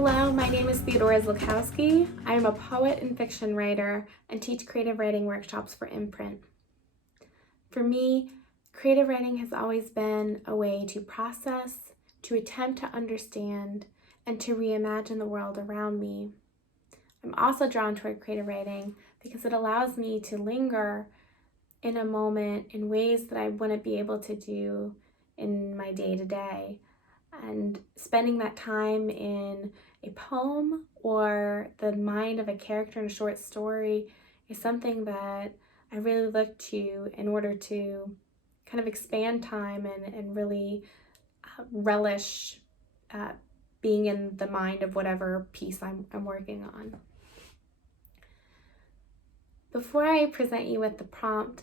Hello, my name is Theodora Ziolkowski. I am a poet and fiction writer and teach creative writing workshops for Inprint. For me, creative writing has always been a way to process, to attempt to understand, and to reimagine the world around me. I'm also drawn toward creative writing because it allows me to linger in a moment in ways that I wouldn't be able to do in my day-to-day. And spending that time in a poem or the mind of a character in a short story is something that I really look to in order to kind of expand time and really relish being in the mind of whatever piece I'm working on. Before I present you with the prompt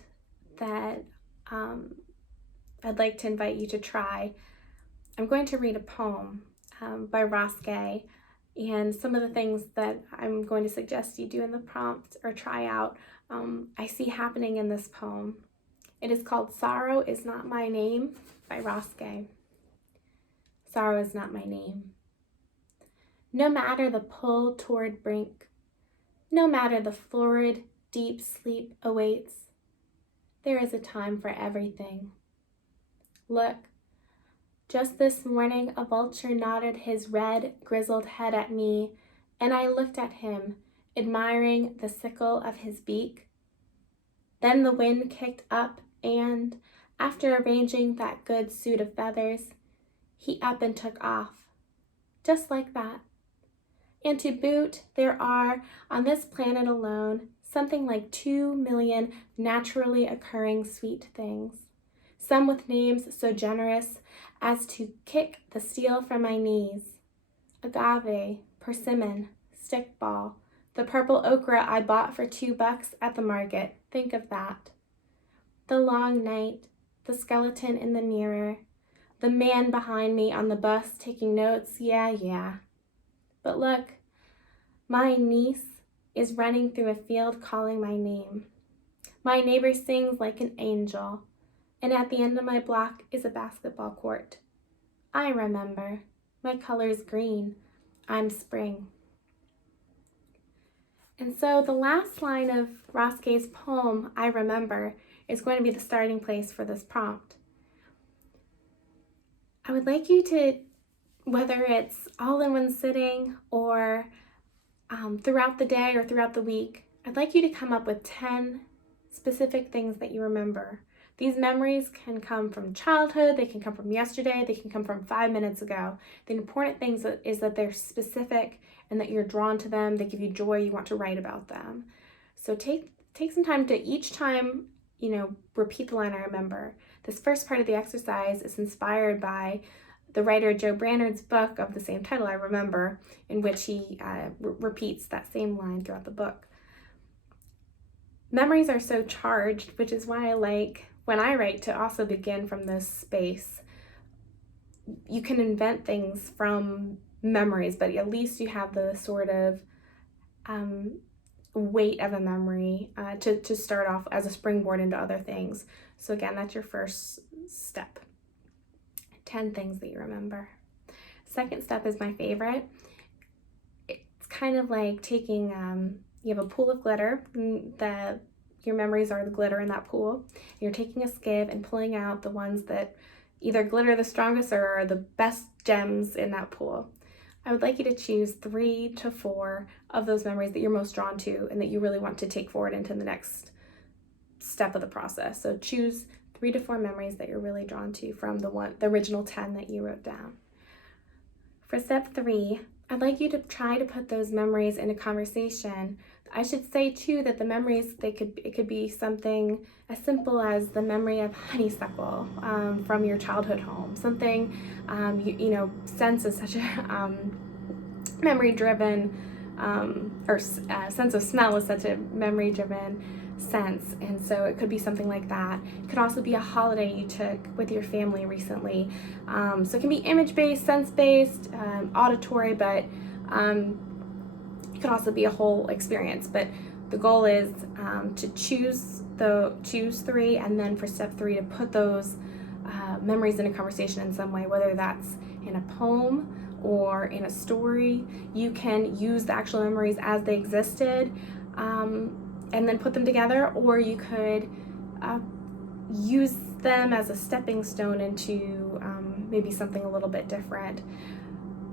that I'd like to invite you to try, I'm going to read a poem by Ross Gay, and some of the things that I'm going to suggest you do in the prompt or try out, I see happening in this poem. It is called Sorrow Is Not My Name by Ross Gay. Sorrow is not my name. No matter the pull toward brink, no matter the florid, deep sleep awaits, there is a time for everything. Look, just this morning, a vulture nodded his red, grizzled head at me, and I looked at him, admiring the sickle of his beak. Then the wind kicked up, and, after arranging that good suit of feathers, he up and took off, just like that. And to boot, there are, on this planet alone, something like 2 million naturally occurring sweet things, some with names so generous as to kick the steel from my knees. Agave, persimmon, stickball, the purple okra I bought for $2 at the market. Think of that. The long night, the skeleton in the mirror, the man behind me on the bus taking notes, yeah. But look, my niece is running through a field calling my name. My neighbor sings like an angel, and at the end of my block is a basketball court. I remember. My color's green. I'm spring. And so the last line of Ross Gay's poem, I Remember, is going to be the starting place for this prompt. I would like you to, whether it's all in one sitting or throughout the day or throughout the week, I'd like you to come up with 10 specific things that you remember. These memories can come from childhood, they can come from yesterday, they can come from 5 minutes ago. The important thing is that they're specific and that you're drawn to them, they give you joy, you want to write about them. So take some time to each time, repeat the line I remember. This first part of the exercise is inspired by the writer Joe Brannard's book of the same title, I Remember, in which he repeats that same line throughout the book. Memories are so charged, which is why I like, when I write, to also begin from this space. You can invent things from memories, but at least you have the sort of weight of a memory to start off as a springboard into other things. So again, that's your first step. 10 things that you remember. Second step is my favorite. It's kind of like taking, you have a pool of glitter, your memories are the glitter in that pool. You're taking a sieve and pulling out the ones that either glitter the strongest or are the best gems in that pool. I would like you to choose 3 to 4 of those memories that you're most drawn to and that you really want to take forward into the next step of the process. So choose 3 to 4 memories that you're really drawn to from the original 10 that you wrote down. For step 3, I'd like you to try to put those memories in a conversation. I should say too that the memories, it could be something as simple as the memory of honeysuckle from your childhood home. Something, sense is such a memory-driven, sense of smell is such a memory-driven sense, and so it could be something like that. It could also be a holiday you took with your family recently. So it can be image-based, sense-based, auditory, but it could also be a whole experience. But the goal is to choose 3, and then for step 3 to put those memories in a conversation in some way, whether that's in a poem or in a story. You can use the actual memories as they existed and then put them together, or you could use them as a stepping stone into maybe something a little bit different.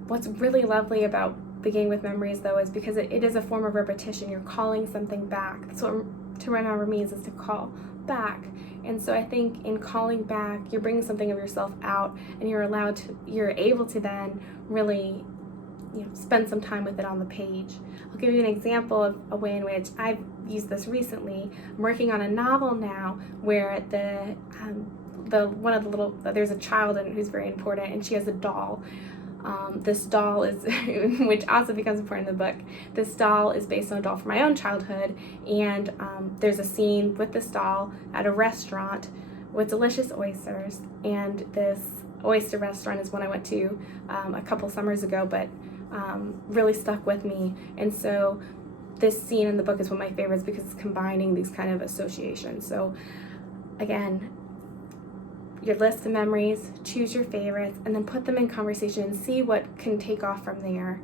What's really lovely about beginning with memories, though, is because it is a form of repetition. You're calling something back. That's what to remember means, is to call back. And so I think in calling back, you're bringing something of yourself out, and you're able to then really, spend some time with it on the page. I'll give you an example of a way in which I've used this recently. I'm working on a novel now where there's a child in it who's very important, and she has a doll. This doll is, which also becomes important in the book, this doll is based on a doll from my own childhood, and there's a scene with this doll at a restaurant with delicious oysters, and this oyster restaurant is one I went to a couple summers ago, but really stuck with me. And so this scene in the book is one of my favorites because it's combining these kind of associations. So again, your list of memories, choose your favorites, and then put them in conversation and see what can take off from there.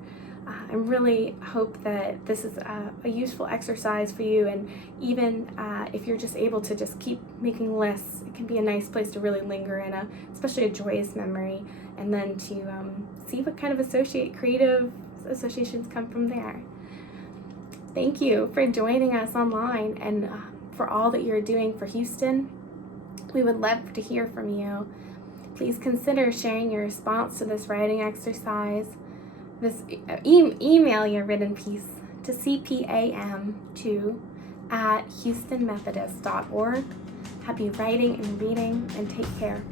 I really hope that this is a useful exercise for you, and even if you're just able to just keep making lists, it can be a nice place to really linger in, especially a joyous memory, and then to see what kind of creative associations come from there. Thank you for joining us online and for all that you're doing for Houston. We would love to hear from you. Please consider sharing your response to this writing exercise. Email your written piece to CPAM2@HoustonMethodist.org. Happy writing and reading, and take care.